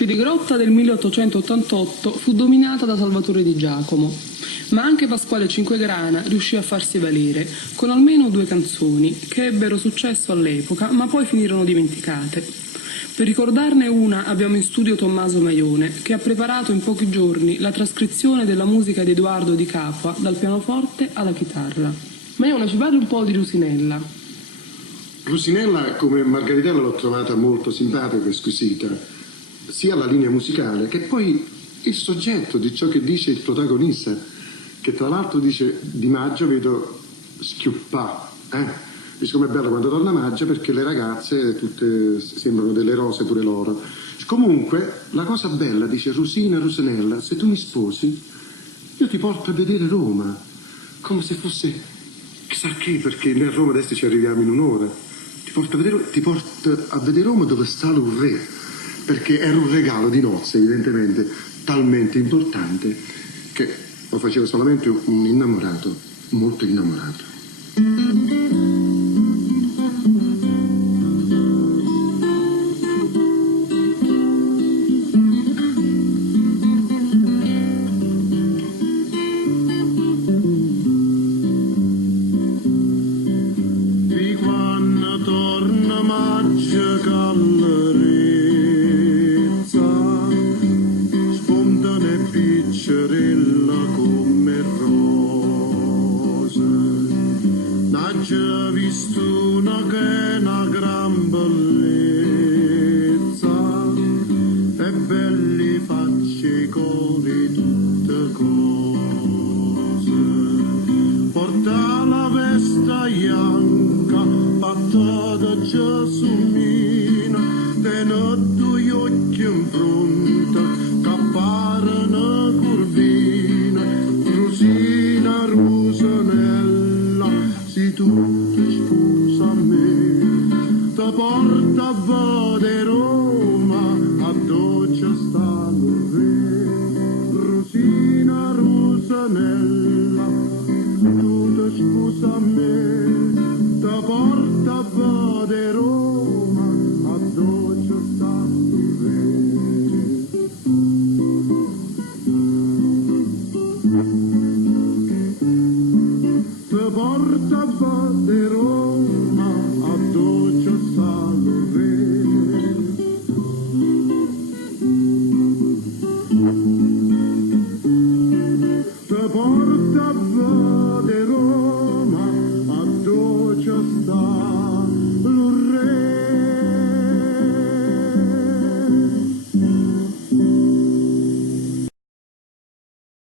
Piedigrotta del 1888 fu dominata da Salvatore Di Giacomo, ma anche Pasquale Cinquegrana riuscì a farsi valere con almeno 2 canzoni che ebbero successo all'epoca ma poi finirono dimenticate. Per ricordarne una abbiamo in studio Tommaso Maione, che ha preparato in pochi giorni la trascrizione della musica di Edoardo Di Capua dal pianoforte alla chitarra. Maione, ci parli un po' di Rusinella? Rusinella, come Margaritella, l'ho trovata molto simpatica e squisita, sia la linea musicale che poi il soggetto di ciò che dice il protagonista, che tra l'altro dice: di Maggio vedo schiuppà, dice com'è bello quando torna Maggio, perché le ragazze tutte sembrano delle rose pure loro. Comunque la cosa bella, dice Rusina, Rusinella, se tu mi sposi io ti porto a vedere Roma, come se fosse chissà che, perché noi a Roma adesso ci arriviamo in un'ora. Ti porto a vedere Roma dove sta un re, perché era un regalo di nozze evidentemente talmente importante che lo faceva solamente un innamorato, molto innamorato. Gesù mio, tenendo gli occhi in fronte.